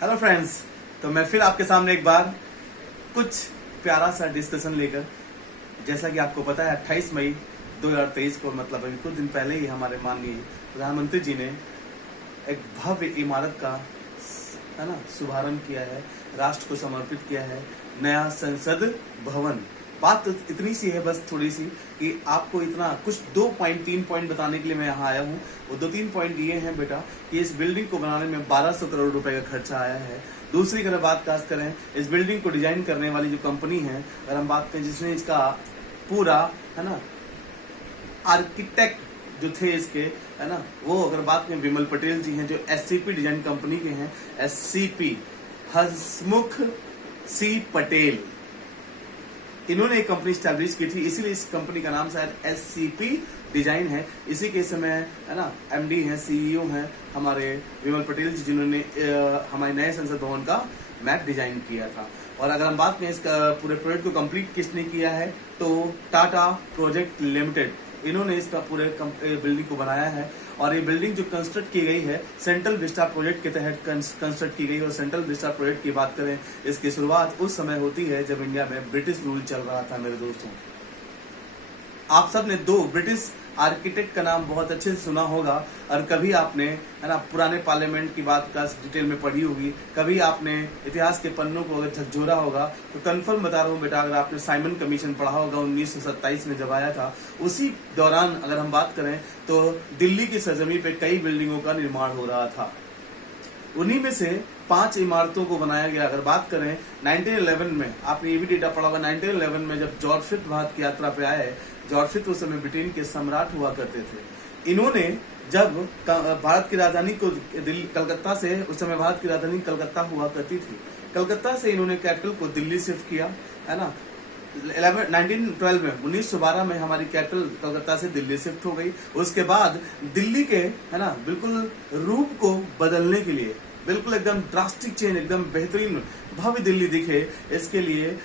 Hello friends, तो मैं फिर आपके सामने एक बार कुछ प्यारा सा डिस्कशन लेकर, जैसा कि आपको पता है 28 मई 2023 को मतलब अभी कुछ दिन पहले ही हमारे माननीय प्रधानमंत्री जी ने एक भव्य इमारत का शुभारंभ किया है, राष्ट्र को समर्पित किया है, नया संसद भवन। बात तो इतनी सी है, बस थोड़ी सी कि आपको इतना कुछ 2.3 पॉइंट बताने के लिए मैं यहाँ आया हूँ। वो 2-3 पॉइंट ये हैं बेटा कि इस बिल्डिंग को बनाने में 1200 करोड़ रुपए का खर्चा आया है। दूसरी अगर बात कास्ट करें, इस बिल्डिंग को डिजाइन करने वाली जो कंपनी है, अगर हम बात करें जिसने इसका पूरा आर्किटेक्ट जो थे इसके वो अगर बात करें विमल पटेल जी हैं, जो SCP डिजाइन कंपनी के हैं। SCP हसमुख सी पटेल, इन्होंने एक कंपनी स्टैब्लिश की थी, इसीलिए इस कंपनी का नाम शायद SCP डिजाइन है। इसी के समय MD हैं, CEO हैं हमारे विमल पटेल जी, जिन्होंने हमारे नए संसद भवन का मैप डिजाइन किया था। और अगर हम बात करें इसका पूरे प्रोजेक्ट को कंप्लीट किसने किया है, तो टाटा प्रोजेक्ट लिमिटेड, इन्होंने इसका पूरे बिल्डिंग को बनाया है। और ये बिल्डिंग जो कंस्ट्रक्ट की गई है सेंट्रल विस्टा प्रोजेक्ट के तहत कंस्ट्रक्ट की गई है। और सेंट्रल विस्टा प्रोजेक्ट की बात करें, इसकी शुरुआत उस समय होती है जब इंडिया में ब्रिटिश रूल चल रहा था। मेरे दोस्तों, आप सब ने 2 ब्रिटिश आर्किटेक्ट का नाम बहुत अच्छे से सुना होगा, और कभी आपने पुराने पार्लियामेंट की बात का डिटेल में पढ़ी होगी, कभी आपने इतिहास के पन्नों को अगर झकझोरा होगा, तो कंफर्म बता रहा हूँ बेटा, अगर आपने साइमन कमीशन पढ़ा होगा 1927 में जब आया था, उसी दौरान अगर हम बात करें तो दिल्ली की सरजमी पे कई बिल्डिंगों का निर्माण हो रहा था। उन्हीं में से 5 इमारतों को बनाया गया। अगर बात करें 1911 में, आपने ये भी डेटा पढ़ा होगा, 1911 में जब जॉर्ज फिफ्थ भारत की यात्रा पे आए, जॉर्ज फिफ्थ उस समय ब्रिटेन के सम्राट हुआ करते थे। इन्होंने जब भारत की राजधानी को कलकत्ता से, उस समय भारत की राजधानी कलकत्ता हुआ करती थी, कलकत्ता से इन्होंने कैपिटल को दिल्ली शिफ्ट किया, है ना। 1912 में 1912 में हमारी कैपिटल कलकत्ता से दिल्ली शिफ्ट हो गई। उसके बाद दिल्ली के बिल्कुल रूप को बदलने के लिए, बिल्कुल एकदम ड्रास्टिक चेंज, एकदम बेहतरीन भव्य दिल्ली दिखे, इसके लिए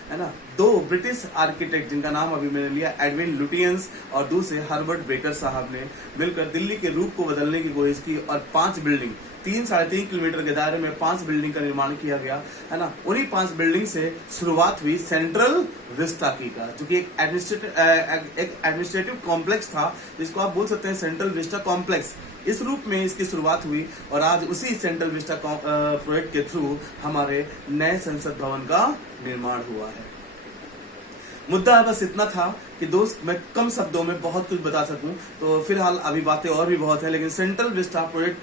2 ब्रिटिश आर्किटेक्ट, जिनका नाम अभी मैंने लिया, एडविन लुटियंस और दूसरे हर्बर्ट बेकर साहब ने मिलकर दिल्ली के रूप को बदलने की कोशिश की। और 5 बिल्डिंग, 3-3.5 किलोमीटर के दायरे में 5 बिल्डिंग का निर्माण किया गया, है ना। उन्हीं 5 बिल्डिंग से शुरुआत हुई सेंट्रल विस्टा की का, जो कि एक एडमिनिस्ट्रेटिव कॉम्प्लेक्स था, जिसको आप बोल सकते हैं सेंट्रल विस्टा कॉम्प्लेक्स। इस रूप में इसकी शुरुआत हुई और आज उसी सेंट्रल विस्टा प्रोजेक्ट के थ्रू हमारे नए संसद भवन का निर्माण हुआ है। मुद्दा बस इतना था कि दोस्त, मैं कम शब्दों में बहुत कुछ बता सकूं, तो फिलहाल अभी बातें और भी बहुत है, लेकिन सेंट्रल विस्टा प्रोजेक्ट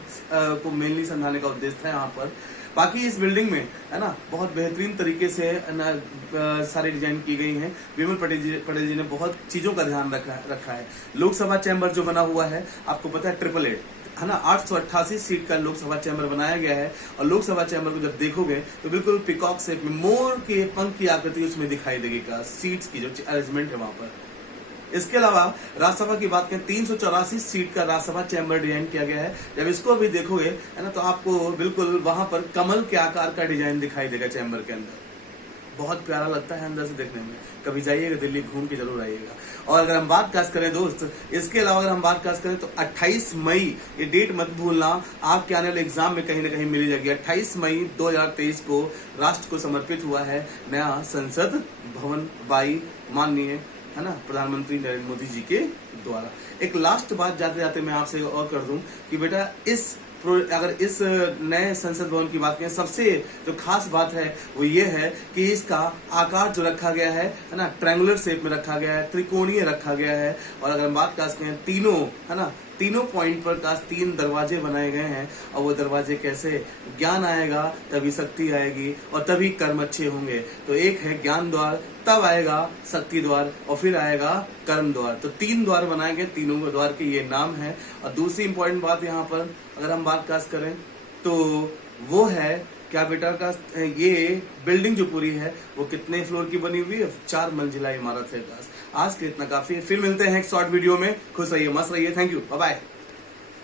को मेनली समझाने का उद्देश्य था यहाँ पर। बाकी इस बिल्डिंग में बहुत बेहतरीन तरीके से सारी डिजाइन की गई हैं। विमल पटेल जी ने बहुत चीजों का ध्यान रखा है। लोकसभा चैम्बर जो बना हुआ है, आपको पता है 888 888 सीट का लोकसभा चैम्बर बनाया गया है। और लोकसभा चैम्बर को जब देखोगे तो बिल्कुल पिकॉक शेप में मोर के पंख की आकृति उसमें दिखाई देगी, सीट्स की जो अरेंजमेंट है वहां पर। इसके अलावा राज्यसभा की बात करें, 384 सीट का राज्यसभा चैम्बर डिजाइन किया गया है। जब इसको भी देखोगे तो आपको बिल्कुल वहां पर कमल के आकार का डिजाइन दिखाई देगा चैम्बर के अंदर। बहुत प्यारा लगता है अंदर से देखने में। कभी जाइएगा दिल्ली, घूम के जरूर आइएगा। और अगर हम बात कास्ट करें दोस्त, इसके अलावा अगर हम बात कास्ट करें तो 28 मई, ये डेट मत भूलना, आपके आने वाले एग्जाम में कहीं ना कहीं मिली जाएगी। 28 मई 2023 को राष्ट्र को समर्पित हुआ है नया संसद भवन बाई माननीय प्रधानमंत्री नरेंद्र मोदी जी के द्वारा। एक लास्ट बात जाते जाते मैं आपसे और कर दूं कि बेटा, अगर इस नए संसद भवन की बात करें, सबसे जो खास बात है वो ये है कि इसका आकार जो रखा गया है ट्रायंगुलर शेप में रखा गया है, त्रिकोणीय रखा गया है। और अगर हम बात करें, तीनों पॉइंट पर 3 दरवाजे बनाए गए हैं। और वो दरवाजे कैसे, ज्ञान आएगा तभी शक्ति आएगी और तभी कर्म अच्छे होंगे। तो एक है ज्ञान द्वार, तब आएगा शक्ति द्वार, और फिर आएगा कर्म द्वार। तो 3 द्वार बनाए गए, तीनों द्वार के ये नाम है। और दूसरी इंपॉर्टेंट बात यहाँ पर अगर हम बात कास्ट करें तो वो है क्या बेटा का, ये बिल्डिंग जो पूरी है वो कितने फ्लोर की बनी हुई है? 4 मंजिला इमारत है। आज के इतना काफी है। फिर मिलते हैं एक शॉर्ट वीडियो में। खुश रहिए, मस्त रहिए। Thank you, bye bye.